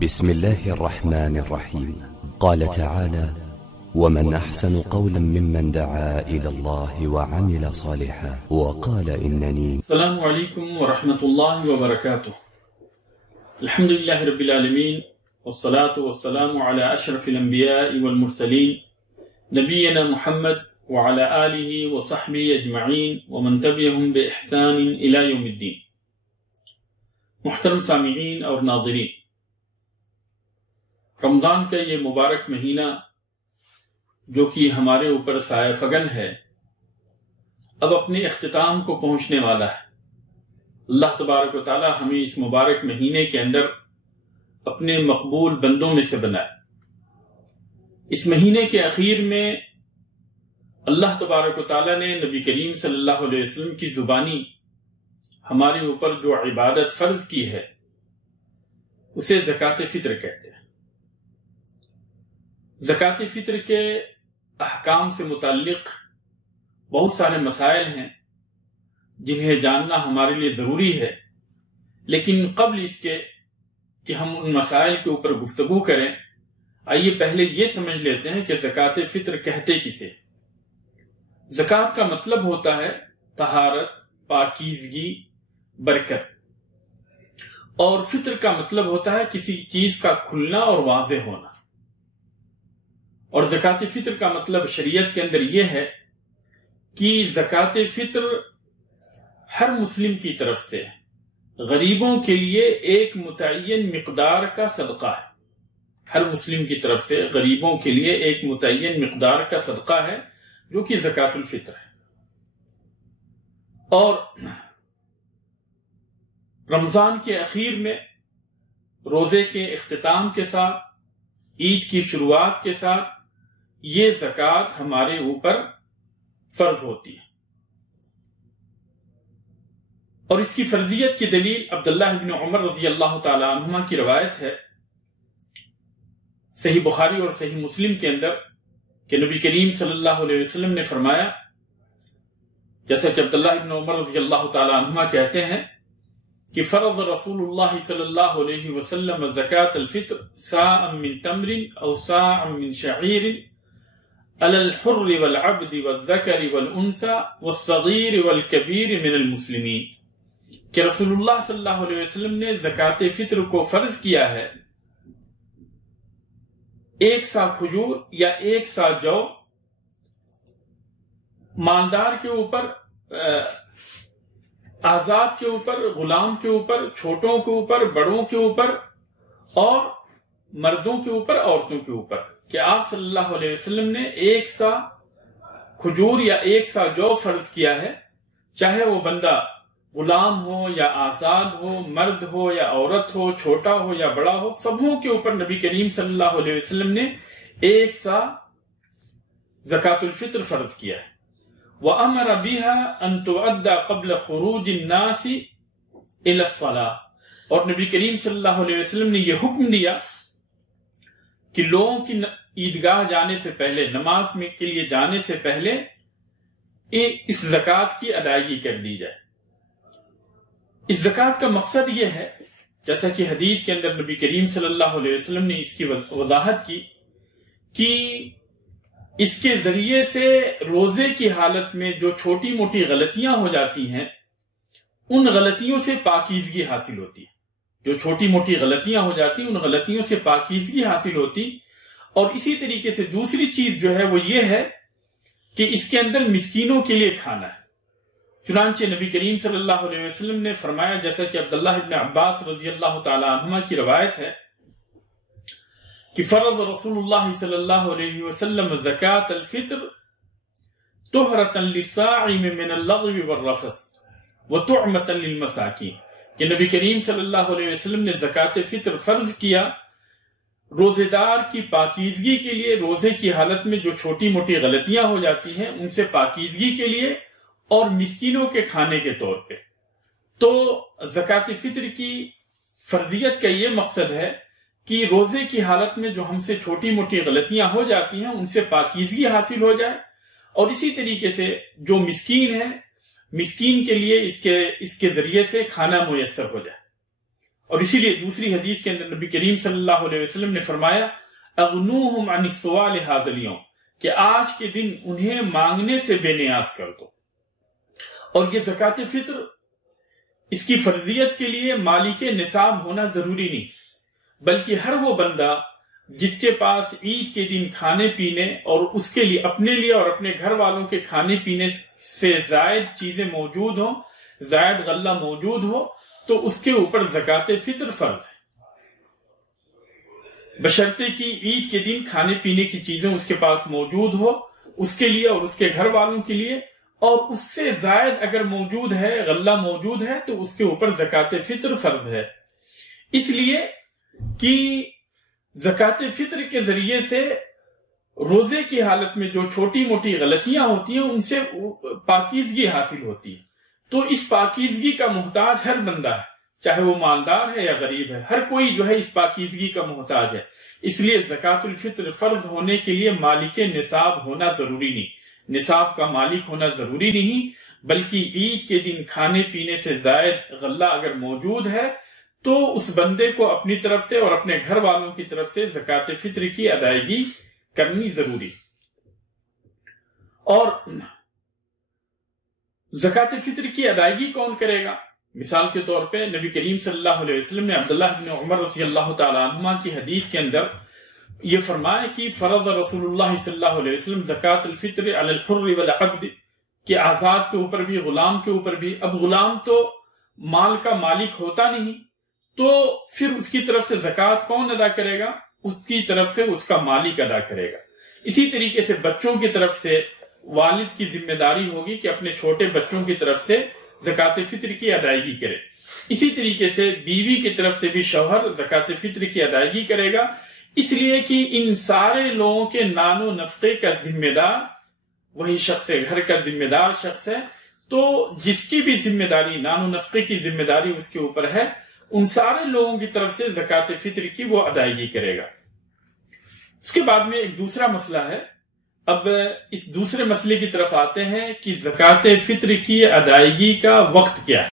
بسم الله الرحمن الرحيم. قال تعالى: ومن أحسن قولا ممن دعا إلى الله وعمل صالحا وقال إنني. السلام علیکم ورحمۃ اللہ وبرکاتہ. الحمد للہ رب العالمین والصلاة والسلام على اشرف الانبیاء والمرسلین نبینا محمد وعلى آلہ وصحبہ اجمعین ومن تبعهم بإحسان الى یوم الدین. محترم سامعین اور ناظرین، رمضان کا یہ مبارک مہینہ جو کہ ہمارے اوپر سایہ فگن ہے، اب اپنے اختتام کو پہنچنے والا ہے. اللہ تبارک و تعالی ہمیں اس مبارک مہینے کے اندر اپنے مقبول بندوں میں سے بنائے. اس مہینے کے اخیر میں اللہ تبارک و تعالی نے نبی کریم صلی اللہ علیہ وسلم کی زبانی ہمارے اوپر جو عبادت فرض کی ہے اسے زکوٰۃ فطر کہتے ہیں. زکوٰۃ فطر کے احکام سے متعلق بہت سارے مسائل ہیں جنہیں جاننا ہمارے لیے ضروری ہے، لیکن قبل اس کے کہ ہم ان مسائل کے اوپر گفتگو کریں، آئیے پہلے یہ سمجھ لیتے ہیں کہ زکوٰۃ فطر کہتے کسے. زکوٰۃ کا مطلب ہوتا ہے طہارت، پاکیزگی، برکت، اور فطر کا مطلب ہوتا ہے کسی چیز کا کھلنا اور واضح ہونا. اور زکوٰۃ فطر کا مطلب شریعت کے اندر یہ ہے کہ زکوٰۃ فطر ہر مسلم کی طرف سے غریبوں کے لیے ایک متعین مقدار کا صدقہ ہے. ہر مسلم کی طرف سے غریبوں کے لیے ایک متعین مقدار کا صدقہ ہے جو کہ زکوٰۃ الفطر ہے. اور رمضان کے اخیر میں روزے کے اختتام کے ساتھ، عید کی شروعات کے ساتھ یہ زکوٰۃ ہمارے اوپر فرض ہوتی ہے. اور اس کی فرضیت کی دلیل عبداللہ ابن عمر رضی اللہ تعالی عنہما کی روایت ہے صحیح بخاری اور صحیح مسلم کے اندر کہ نبی کریم صلی اللہ علیہ وسلم نے فرمایا، جیسا کہ عبداللہ ابن عمر رضی اللہ تعالی عنہما کہتے ہیں کہ فرض رسول اللہ صلی اللہ علیہ وسلم زکاة الفطر ساعا من تمر او ساعا من شعیر علی الحر والعبد والذکر والانثى والصغیر والکبیر من المسلمین، کہ رسول اللہ صلی اللہ علیہ وسلم نے زکاة فطر کو فرض کیا ہے 1 سا کھجور یا 1 سا جو مالدار کے اوپر، آزاد کے اوپر، غلام کے اوپر، چھوٹوں کے اوپر، بڑوں کے اوپر، اور مردوں کے اوپر، عورتوں کے اوپر، کہ آپ صلی اللہ علیہ وسلم نے 1 سا کھجور یا 1 سا جو فرض کیا ہے، چاہے وہ بندہ غلام ہو یا آزاد ہو، مرد ہو یا عورت ہو، چھوٹا ہو یا بڑا ہو، سبوں کے اوپر نبی کریم صلی اللہ علیہ وسلم نے 1 سا زکاة الفطر فرض کیا ہے. وَأَمَرَ بِهَا أَن تُعَدَّ قَبْلَ خُرُوجِ النَّاسِ إِلَى الصَّلَاةِ، اور نبی کریم صلی اللہ علیہ وسلم نے یہ حکم دیا کہ لوگوں کی عیدگاہ جانے سے پہلے، نماز میں کے لیے جانے سے پہلے اس زکوٰۃ کی ادائیگی کر دی جائے. اس زکوٰۃ کا مقصد یہ ہے، جیسا کہ حدیث کے اندر نبی کریم صلی اللہ علیہ وسلم نے اس کی وضاحت کی، کہ اس کے ذریعے سے روزے کی حالت میں جو چھوٹی موٹی غلطیاں ہو جاتی ہیں ان غلطیوں سے پاکیزگی حاصل ہوتی ہے. جو چھوٹی موٹی غلطیاں ہو جاتی ہیں ان غلطیوں سے پاکیزگی حاصل ہوتی. اور اسی طریقے سے دوسری چیز جو ہے وہ یہ ہے کہ اس کے اندر مسکینوں کے لیے کھانا ہے. چنانچہ نبی کریم صلی اللہ علیہ وسلم نے فرمایا، جیسا کہ عبداللہ ابن عباس رضی اللہ تعالی عنہما کی روایت ہے کہ فرض رسول اللہ صلی اللہ علیہ وسلم زکاة الفطر طہرة للصائم من اللغو والرفث وطعمة للمساکین، کہ نبی کریم صلی اللہ علیہ وسلم نے زکاة فطر فرض کیا روزے دار کی پاکیزگی کے لیے، روزے کی حالت میں جو چھوٹی موٹی غلطیاں ہو جاتی ہیں ان سے پاکیزگی کے لیے، اور مسکینوں کے کھانے کے طور پہ. تو زکاة فطر کی فرضیت کا یہ مقصد ہے کہ روزے کی حالت میں جو ہم سے چھوٹی موٹی غلطیاں ہو جاتی ہیں ان سے پاکیزگی حاصل ہو جائے، اور اسی طریقے سے جو مسکین ہے، مسکین کے لیے اس کے ذریعے سے کھانا میسر ہو جائے. اور اسی لیے دوسری حدیث کے اندر نبی کریم صلی اللہ علیہ وسلم نے فرمایا اغنوہم عن السؤال ھذا اليوم، کہ آج کے دن انہیں مانگنے سے بے نیاز کر دو۔ اور یہ زکوٰۃ فطر، اس کی فرضیت کے لیے مالک نصاب ہونا ضروری نہیں، بلکہ ہر وہ بندہ جس کے پاس عید کے دن کھانے پینے اور اس کے لیے اپنے لیے اور اپنے گھر والوں کے کھانے پینے سے زائد چیزیں موجود ہوں، زائد غلہ موجود ہو، تو اس کے اوپر زکوٰۃ فطر فرض ہے، بشرطے کہ عید کے دن کھانے پینے کی چیزیں اس کے پاس موجود ہو، اس کے لیے اور اس کے گھر والوں کے لیے، اور اس سے زائد اگر موجود ہے، غلہ موجود ہے، تو اس کے اوپر زکوٰۃ فطر فرض ہے۔ اس لیے کہ زکوٰۃ فطر کے ذریعے سے روزے کی حالت میں جو چھوٹی موٹی غلطیاں ہوتی ہیں ان سے پاکیزگی حاصل ہوتی ہے، تو اس پاکیزگی کا محتاج ہر بندہ ہے، چاہے وہ مالدار ہے یا غریب ہے، ہر کوئی جو ہے اس پاکیزگی کا محتاج ہے۔ اس لیے زکوٰۃ الفطر فرض ہونے کے لیے مالک نصاب ہونا ضروری نہیں، نصاب کا مالک ہونا ضروری نہیں، بلکہ عید کے دن کھانے پینے سے زائد غلہ اگر موجود ہے تو اس بندے کو اپنی طرف سے اور اپنے گھر والوں کی طرف سے زکوٰۃ فطر کی ادائیگی کرنی ضروری۔ اور زکوٰۃ فطر کی ادائیگی کون کرے گا؟ مثال کے طور پہ نبی کریم صلی اللہ علیہ وسلم نے عبداللہ بن عمر رضی اللہ تعالی عنہما کی حدیث کے اندر یہ فرمایا کہ فرض رسول اللہ صلی اللہ علیہ وسلم زکوٰۃ الفطر علی الحر والعبد، کہ آزاد کے اوپر بھی غلام کے اوپر بھی۔ اب غلام تو مال کا مالک ہوتا نہیں، تو پھر اس کی طرف سے زکوٰۃ کون ادا کرے گا؟ اس کی طرف سے اس کا مالک ادا کرے گا۔ اسی طریقے سے بچوں کی طرف سے والد کی ذمہ داری ہوگی کہ اپنے چھوٹے بچوں کی طرف سے زکوٰۃ فطر کی ادائیگی کرے۔ اسی طریقے سے بیوی کی طرف سے بھی شوہر زکوٰۃ فطر کی ادائیگی کرے گا، اس لیے کہ ان سارے لوگوں کے نان و نفقے کا ذمہ دار وہی شخص ہے، گھر کا ذمہ دار شخص ہے، تو جس کی بھی ذمہ داری، نان و نفقے کی ذمہ داری اس کے اوپر ہے، ان سارے لوگوں کی طرف سے زکوٰۃ فطر کی وہ ادائیگی کرے گا۔ اس کے بعد میں ایک دوسرا مسئلہ ہے، اب اس دوسرے مسئلے کی طرف آتے ہیں کہ زکوٰۃ فطر کی ادائیگی کا وقت کیا ہے۔